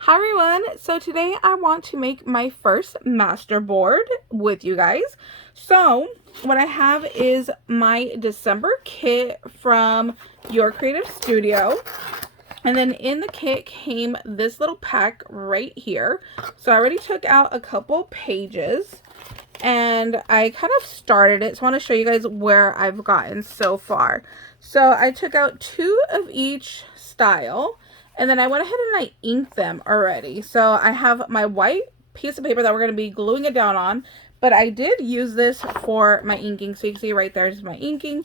Hi everyone, so today I want to make my first master board with you guys. So what I have is my December kit from Your Creative Studio. And then in the kit came this little pack right here. So I already took out a couple pages and I kind of started it. So I want to show you guys where I've gotten so far. So I took out 2 of each style. And then I went ahead and I inked them already. So I have my white piece of paper that we're going to be gluing it down on. But I did use this for my inking. So you can see right there is my inking.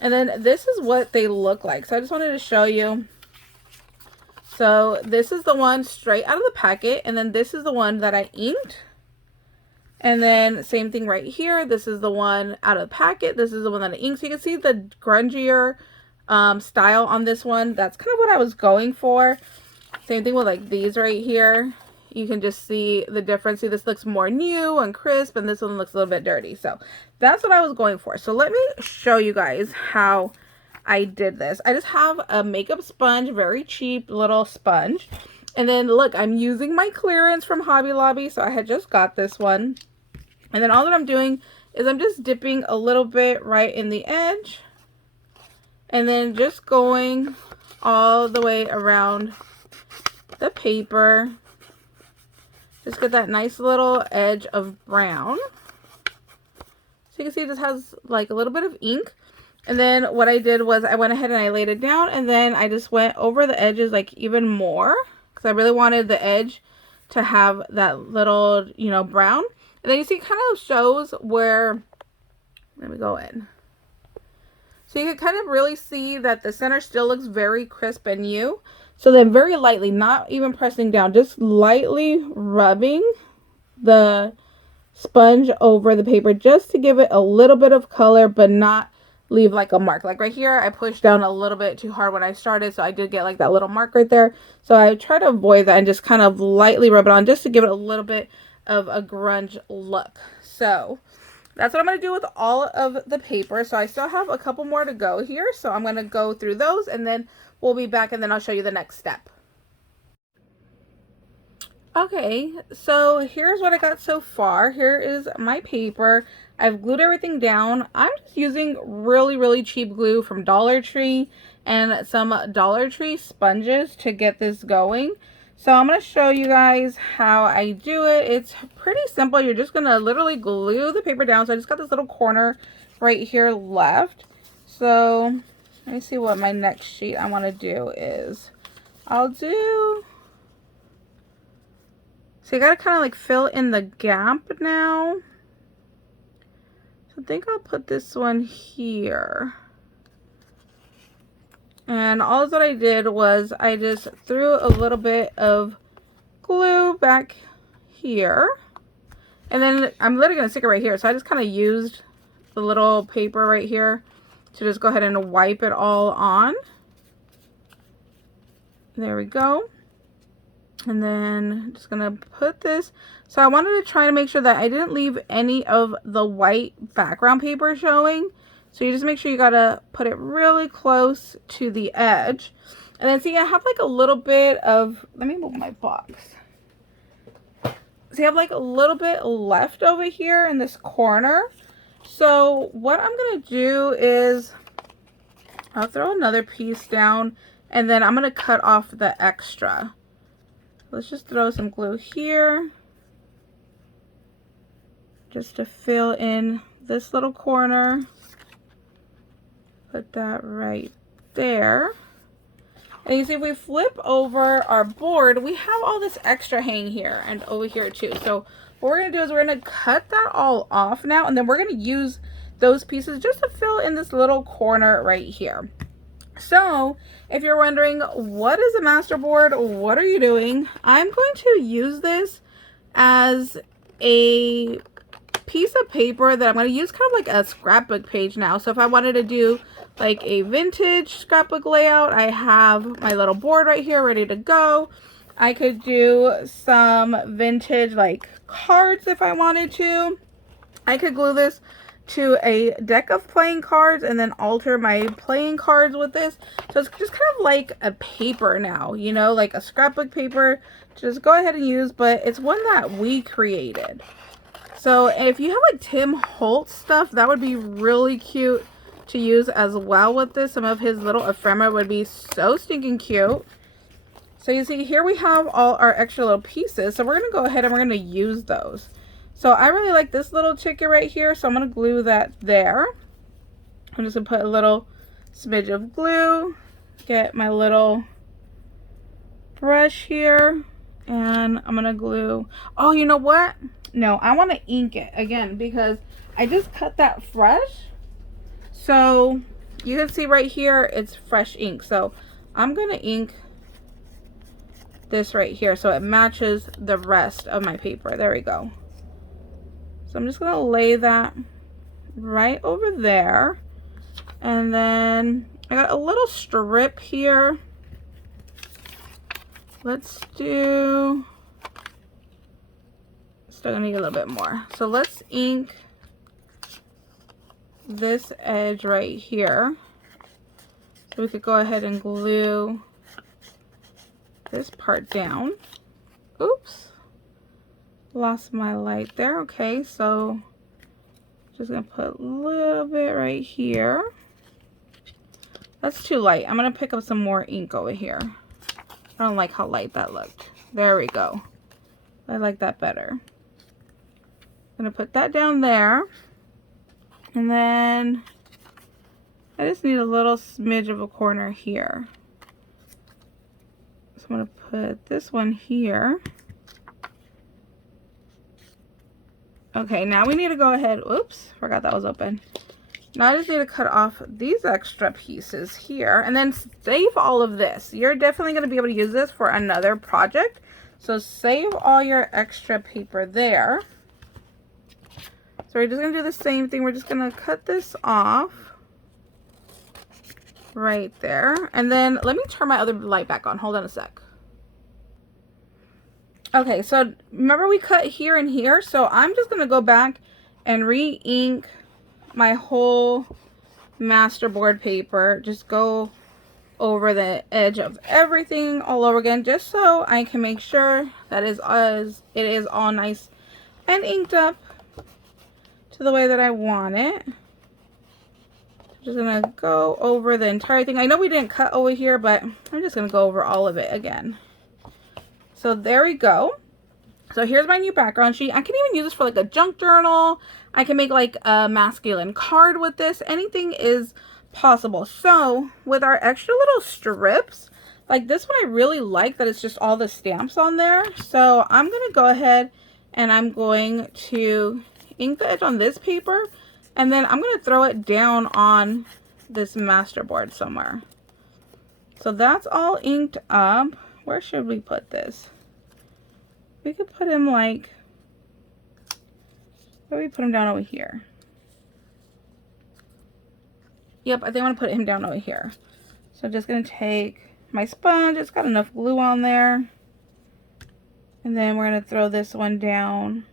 And then this is what they look like. So I just wanted to show you. So this is the one straight out of the packet. And then this is the one that I inked. And then same thing right here. This is the one out of the packet. This is the one that I inked. So you can see the grungier style on this one. That's kind of what I was going for. Same thing with like these right here. You can just see the difference. See, this looks more new and crisp, and this one looks a little bit dirty. So that's what I was going for. So let me show you guys how I did this. I just have a makeup sponge, very cheap little sponge. And then look, I'm using my clearance from Hobby Lobby. So I had just got this one. And then all that I'm doing is I'm just dipping a little bit right in the edge. And then just going all the way around the paper. Just get that nice little edge of brown. So you can see it just has like a little bit of ink. And then what I did was I went ahead and I laid it down. And then I just went over the edges like even more. Because I really wanted the edge to have that little, you know, brown. And then you see it kind of shows where, let me go in. So you can kind of really see that the center still looks very crisp and new. So then very lightly, not even pressing down, just lightly rubbing the sponge over the paper just to give it a little bit of color, but not leave like a mark. Like right here, I pushed down a little bit too hard when I started, so I did get like that little mark right there. So I try to avoid that and just kind of lightly rub it on just to give it a little bit of a grunge look. So that's what I'm going to do with all of the paper. So I still have a couple more to go here. So I'm going to go through those and then we'll be back and then I'll show you the next step. Okay, so here's what I got so far. Here is my paper. I've glued everything down. I'm just using really cheap glue from Dollar Tree and some Dollar Tree sponges to get this going. So I'm going to show you guys how I do it. It's pretty simple. You're just going to literally glue the paper down. So I just got this little corner right here left. So let me see what my next sheet I want to do is. I'll do... So you got to kind of like fill in the gap now. So I think I'll put this one here. And all that I did was I just threw a little bit of glue back here. And then I'm literally going to stick it right here. So I just kind of used the little paper right here to just go ahead and wipe it all on. There we go. And then I'm just going to put this. So I wanted to try to make sure that I didn't leave any of the white background paper showing. So you just make sure you gotta put it really close to the edge. And then see, I have like a little bit of, let me move my box. See, I have like a little bit left over here in this corner. So what I'm gonna do is, I'll throw another piece down and then I'm gonna cut off the extra. Let's just throw some glue here. Just to fill in this little corner. Put that right there. And you see if we flip over our board, we have all this extra hang here and over here too. So what we're going to do is we're going to cut that all off now. And then we're going to use those pieces just to fill in this little corner right here. So if you're wondering, what is a master board? What are you doing? I'm going to use this as a piece of paper that I'm going to use kind of like a scrapbook page now. So if I wanted to do like a vintage scrapbook layout, I have my little board right here ready to go. I could do some vintage like cards if I wanted to. I could glue this to a deck of playing cards and then alter my playing cards with this. So it's just kind of like a paper now, you know, like a scrapbook paper. Just go ahead and use, but it's one that we created. So if you have like Tim Holtz stuff, that would be really cute to use as well with this. Some of his little ephemera would be so stinking cute. So you see here we have all our extra little pieces. So we're going to go ahead and we're going to use those. So I really like this little chicken right here. So I'm going to glue that there. I'm just going to put a little smidge of glue. Get my little brush here. And I'm going to glue. Oh, you know what? No, I want to ink it again because I just cut that fresh. So you can see right here, it's fresh ink. So I'm going to ink this right here so it matches the rest of my paper. There we go. So I'm just going to lay that right over there. And then I got a little strip here. Let's do, still gonna need a little bit more. So let's ink this edge right here. So we could go ahead and glue this part down. Oops, lost my light there. Okay, so just gonna put a little bit right here. That's too light. I'm gonna pick up some more ink over here. I don't like how light that looked. There we go. I like that better. I'm gonna put that down there. And then I just need a little smidge of a corner here. So I'm gonna put this one here. Okay, now we need to go ahead. Oops, forgot that was open. Now I just need to cut off these extra pieces here and then save all of this. You're definitely going to be able to use this for another project. So save all your extra paper there. So we're just going to do the same thing. We're just going to cut this off right there. And then let me turn my other light back on. Hold on a sec. Okay, so remember we cut here and here. So I'm just going to go back and re-ink my whole masterboard paper. Just go over the edge of everything all over again, just so I can make sure that it is all nice and inked up to the way that I want it. Just gonna go over the entire thing. I know we didn't cut over here, but I'm just gonna go over all of it again. So there we go. So here's my new background sheet. I can even use this for like a junk journal. I can make like a masculine card with this. Anything is possible. So with our extra little strips, like this one I really like that it's just all the stamps on there. So I'm going to go ahead and I'm going to ink the edge on this paper. And then I'm going to throw it down on this masterboard somewhere. So that's all inked up. Where should we put this? We could put him like, where do we put him down over here? Yep, I think I'm going to put him down over here. So I'm just going to take my sponge. It's got enough glue on there. And then we're going to throw this one down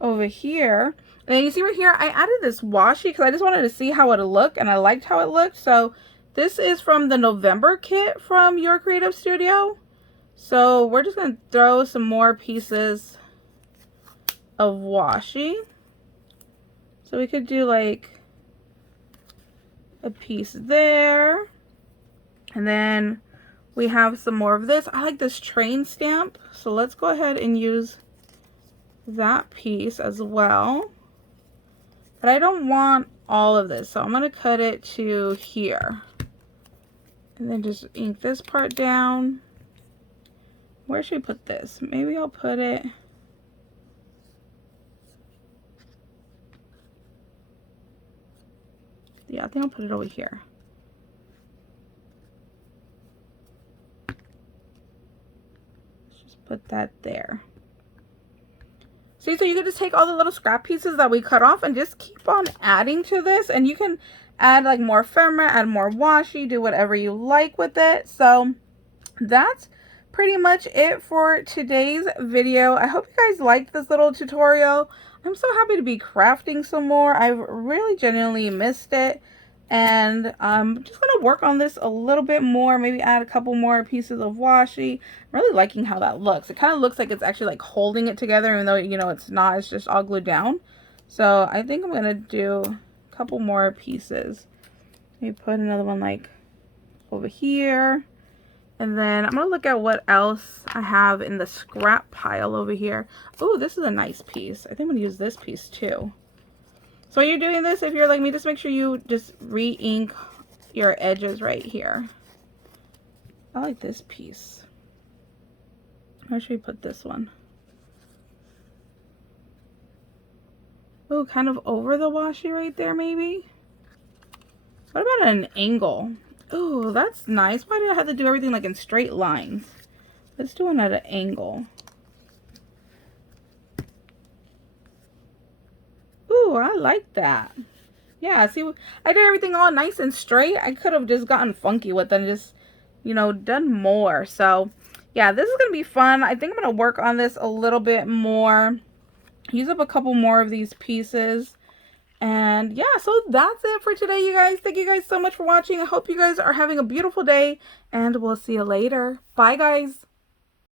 over here. And then you see right here, I added this washi because I just wanted to see how it would look. And I liked how it looked. So this is from the November kit from Your Creative Studio. So we're just going to throw some more pieces of washi. So we could do like a piece there. And then we have some more of this. I like this train stamp. So let's go ahead and use that piece as well. But I don't want all of this. So I'm going to cut it to here. And then just ink this part down. Where should we put this? Maybe I'll put it... Yeah, I think I'll put it over here. Let's just put that there. See, so you can just take all the little scrap pieces that we cut off and just keep on adding to this. And you can add like more ephemera, add more washi, do whatever you like with it. So that's pretty much it for today's video. I hope you guys liked this little tutorial. I'm so happy to be crafting some more. I've really genuinely missed it. And I'm just going to work on this a little bit more. Maybe add a couple more pieces of washi. I'm really liking how that looks. It kind of looks like it's actually like holding it together, even though, you know, it's not. It's just all glued down. So I think I'm going to do a couple more pieces. Maybe put another one like over here. And then I'm going to look at what else I have in the scrap pile over here. Oh, this is a nice piece. I think I'm going to use this piece too. So when you're doing this, if you're like me, just make sure you just re-ink your edges right here. I like this piece. Where should we put this one? Oh, kind of over the washi right there maybe? What about an angle? Oh, that's nice. Why did I have to do everything like in straight lines? Let's do it at an angle. Ooh, I like that. Yeah, see, I did everything all nice and straight. I could have just gotten funky with it and just, you know, done more. So, yeah, this is going to be fun. I think I'm going to work on this a little bit more. Use up a couple more of these pieces. And yeah, so that's it for today, you guys. Thank you guys so much for watching. I hope you guys are having a beautiful day, and we'll see you later. Bye, guys.